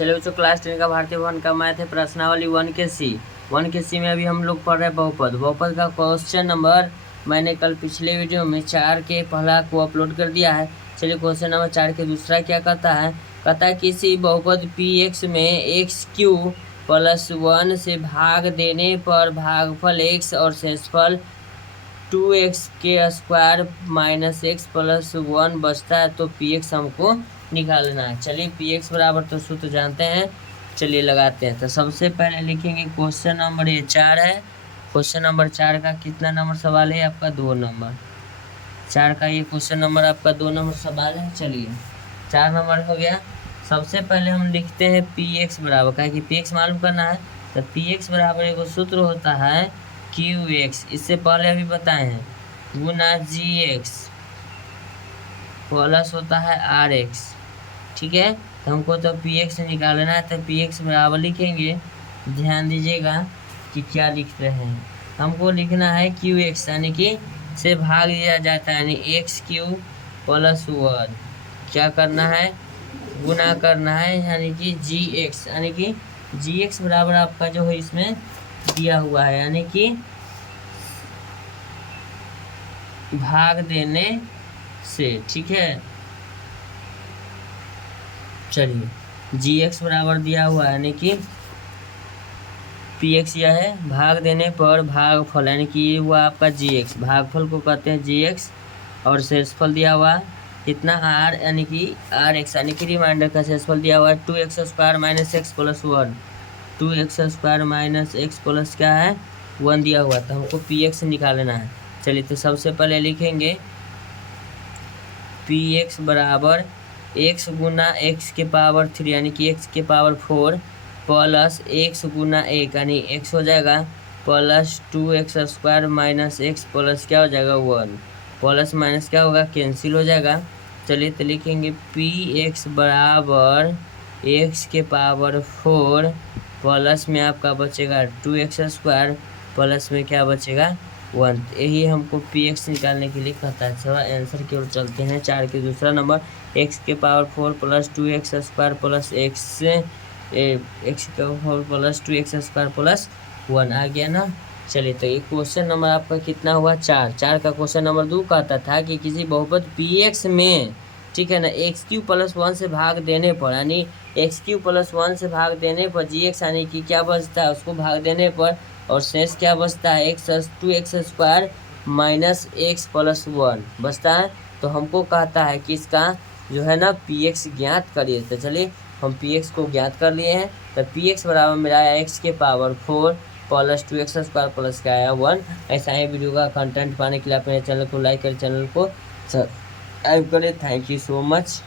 चलिए बच्चों, क्लास 10 का भारतीय भवन का मैथ है प्रश्नावली 1 के सी में अभी हम लोग पढ़ रहे हैं बहुपद का क्वेश्चन नंबर मैंने कल पिछले वीडियो में 4 के पहला को अपलोड कर दिया है। चलिए क्वेश्चन नंबर 4 के दूसरा क्या कहता है किसी बहुपद px में x³ + 1 से भाग देने पर भागफल x और शेषफल 2x² - x + 1 बचता है तो px हमको निकालना है। चलिए px बराबर तो सूत्र जानते हैं, चलिए लगाते हैं। तो सबसे पहले लिखेंगे क्वेश्चन नंबर ये 4 है। क्वेश्चन नंबर 4 का कितना नंबर सवाल है आपका? 2 नंबर। 4 का ये क्वेश्चन नंबर आपका 2 नंबर सवाल है। चलिए 4 नंबर हो गया। सबसे पहले हम लिखते हैं px बराबर, क्या कि px मालूम करना है। तो px बराबर एक सूत्र होता है qx, इससे पहले अभी बताए हैं, गुना gx प्लस होता है rx। ठीक है, तो हमको तो px निकालना है। तो px बराबर लिखेंगे, ध्यान दीजिएगा कि क्या लिख रहे हैं। हमको लिखना है qx यानी कि से भाग दिया जाता है, यानी x³ + 1 क्या करना है, गुना करना है, यानी कि gx, यानी कि gx बराबर आपका जो है इसमें दिया हुआ है, यानी कि भाग देने से। ठीक है, चलिए gx बराबर दिया हुआ है, यानी कि px यह है, भाग देने पर भागफल, यानी कि ये हुआ आपका gx, भागफल को कहते हैं gx, और शेषफल दिया हुआ कितना r, यानी कि rx, यानी कि रिमाइंडर का शेषफल दिया हुआ है 2x² - x + 1, 2x² - x plus क्या है 1 दिया हुआ। तो हमको px निकालना है। चलिए तो सबसे पहले लिखेंगे px बराबर x गुना x⁻³ यानी कि x⁻4 प्लस x गुना 1 यानी x हो जाएगा, प्लस 2x² - x प्लस क्या हो जाएगा 1, प्लस माइनस क्या होगा, कैंसिल हो जाएगा। चलिए तो लिखेंगे px बराबर x⁻4 प्लस में आपका बचेगा 2x² प्लस में क्या बचेगा 1। यही हमको px निकालने के लिए कहता है। चलो आंसर की ओर चलते हैं। 4 के दूसरा number x⁻4 + 2x² plus x⁻4 + 2x² plus 1 आ गया ना। चलिए तो ये क्वेश्चन नंबर आपका कितना हुआ 4। 4 का क्वेश्चन नंबर 2 कहता था कि किसी बहुपद px में, ठीक है ना, x³ + 1 से भाग देने पर, यानी x³ + 1 से भाग देने पर gx यानी कि क्या बचता है उसको भाग देने पर, और शेष क्या बचता है 2x² - x + 1 बचता है। तो हमको कहता है कि इसका जो है ना px ज्ञात करिए। तो चलिए हम px को ज्ञात कर लिए हैं। तो px बराबर मेरा आया x⁻4 प्लस 2x² प्लस क्या आया 1। ऐसा ही वीडियो का कंटेंट पाने के लिए अपने चैनल को लाइक करें, चैनल को सब्सक्राइब करें। Thank you so much.